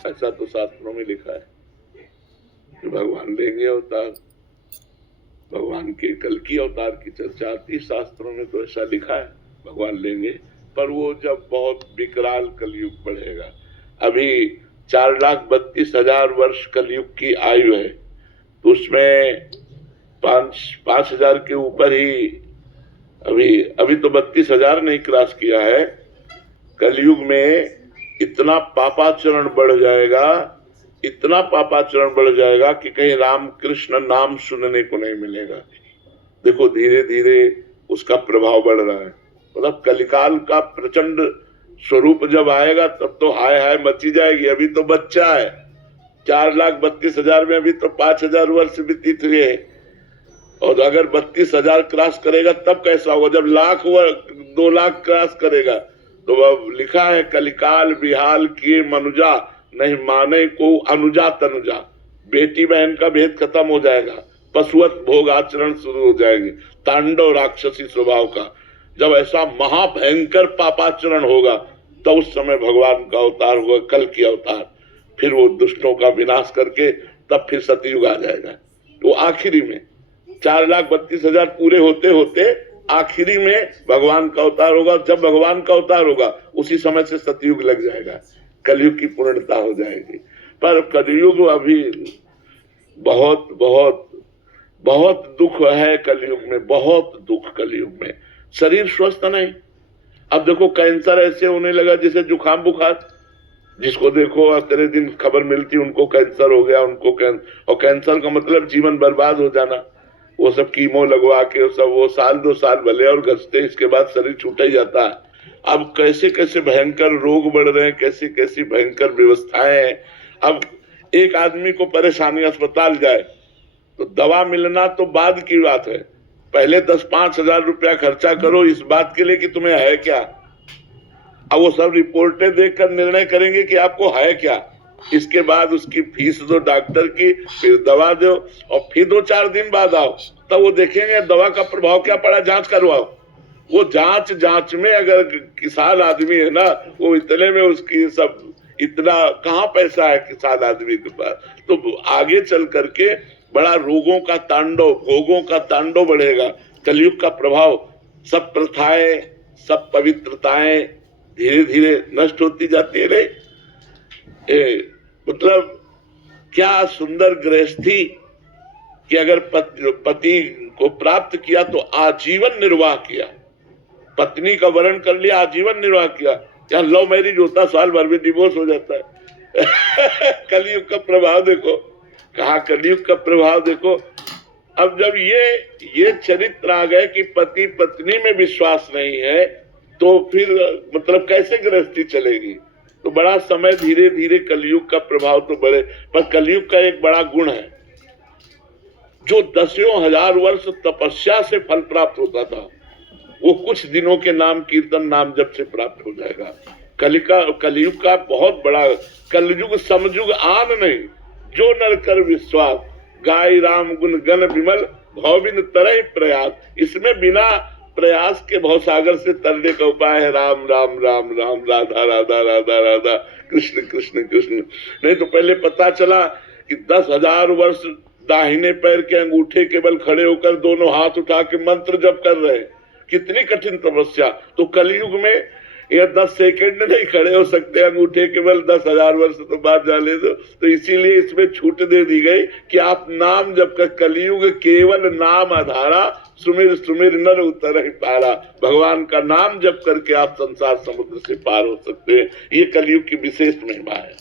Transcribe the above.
ऐसा तो शास्त्रों में लिखा है कि भगवान लेंगे अवतार, भगवान के कल की अवतार की चर्चा आती शास्त्रों में, तो ऐसा लिखा है भगवान लेंगे। पर वो जब बहुत विकराल कलयुग बढ़ेगा, अभी 4,32,000 वर्ष कलयुग की आयु है, तो उसमें 5,000 के ऊपर ही, अभी तो 32,000 नहीं क्रॉस किया है। कलयुग में इतना पापाचरण बढ़ जाएगा, इतना पापाचरण बढ़ जाएगा कि कहीं राम कृष्ण नाम सुनने को नहीं मिलेगा। देखो धीरे धीरे उसका प्रभाव बढ़ रहा है। मतलब कलिकाल का प्रचंड स्वरूप जब आएगा तब तो हाय हाय मची जाएगी। अभी तो बच्चा है, 4,32,000 में अभी तो 5,000 वर्ष व्यतीत हुए, और अगर 32,000 क्रॉस करेगा तब कैसा होगा, जब लाख 2 लाख क्रॉस करेगा। तो अब लिखा है कलिकाल बिहाल किए मनुजा, नहीं माने को अनुजा तनुजा। बेटी बहन का भेद खत्म हो जाएगा, पशुवत भोग आचरण शुरू हो जाएंगे, तांडव राक्षसी स्वभाव का। जब ऐसा महाभयंकर पापाचरण होगा तो उस समय भगवान का अवतार होगा, कल की अवतार। फिर वो दुष्टों का विनाश करके तब फिर सतयुग आ जाएगा। तो आखिरी में 4,32,000 पूरे होते होते आखिरी में भगवान का अवतार होगा। जब भगवान का अवतार होगा उसी समय से सतयुग लग जाएगा, कलयुग की पूर्णता हो जाएगी। पर कलयुग अभी बहुत बहुत बहुत दुख है कलयुग में, बहुत दुख कलयुग में। शरीर स्वस्थ नहीं। अब देखो कैंसर ऐसे होने लगा जैसे जुकाम बुखार, जिसको देखो तेरे दिन खबर मिलती उनको कैंसर हो गया, उनको और कैंसर का मतलब जीवन बर्बाद हो जाना। वो सब कीमो लगवा के सब वो 1-2 साल भले और गसते, इसके बाद शरीर छूट ही जाता है। अब कैसे कैसे भयंकर रोग बढ़ रहे हैं, कैसी कैसी भयंकर व्यवस्थाएं हैं। अब एक आदमी को परेशानी, अस्पताल जाए तो दवा मिलना तो बाद की बात है, पहले 10-5 हजार रुपया खर्चा करो इस बात के लिए कि तुम्हें है क्या। अब वो सब रिपोर्टें देखकर निर्णय करेंगे कि आपको है क्या। इसके बाद उसकी फीस दो डॉक्टर की, फिर दवा दो, और फिर 2-4 दिन बाद आओ, तब वो देखेंगे दवा का प्रभाव क्या पड़ा, जांच करवाओ। वो जांच में अगर किसान आदमी है ना, वो इतने में उसकी सब, इतना कहाँ पैसा है किसान आदमी के पास। तो आगे चल करके बड़ा रोगों का तांडव, भोगों का तांडव बढ़ेगा। कलयुग का प्रभाव, सब प्रथाएं, सब पवित्रताएं धीरे धीरे नष्ट होती जाती है। मतलब क्या सुंदर गृहस्थी कि अगर पति को प्राप्त किया तो आजीवन निर्वाह किया, पत्नी का वर्ण कर लिया, आजीवन निर्वाह किया। यहाँ लव मैरिज होता साल भर में डिवोर्स हो जाता है। कलयुग का प्रभाव देखो, कहा कलयुग का प्रभाव देखो। अब जब ये चरित्र आ गए कि पति पत्नी में विश्वास नहीं है, तो फिर मतलब कैसे गृहस्थी चलेगी। तो बड़ा समय धीरे धीरे कलयुग का प्रभाव तो बढ़े। पर कलयुग का एक बड़ा गुण है, जो 10,000 वर्ष तपस्या से फल प्राप्त होता था, वो कुछ दिनों के नाम कीर्तन नाम जप से प्राप्त हो जाएगा। कलयुग का बहुत बड़ा, कलयुग समयुग आन नहीं, जो नर कर विश्वास, गाय राम गुण गण विमल, भवबिन तरह प्रयास। इसमें बिना प्रयास के भवसागर से तरने का उपाय है राम राम राम राम, राधा राधा राधा राधा, कृष्ण कृष्ण कृष्ण। नहीं तो पहले पता चला कि 10,000 वर्ष दाहिने पैर के अंगूठे के बल खड़े होकर दोनों हाथ उठा के मंत्र जप कर रहे, कितनी कठिन तपस्या। तो कलयुग में ये 10 सेकंड नहीं खड़े हो सकते अंगूठे के बल, 10,000 वर्ष तो बाद जाने दो। तो इसीलिए इसमें छूट दे दी गई कि आप नाम जब कर, कलयुग केवल नाम आधारा, सुमिर सुमिर नर उतर ही पारा। भगवान का नाम जप करके आप संसार समुद्र से पार हो सकते हैं। ये कलयुग की विशेष महिमा है।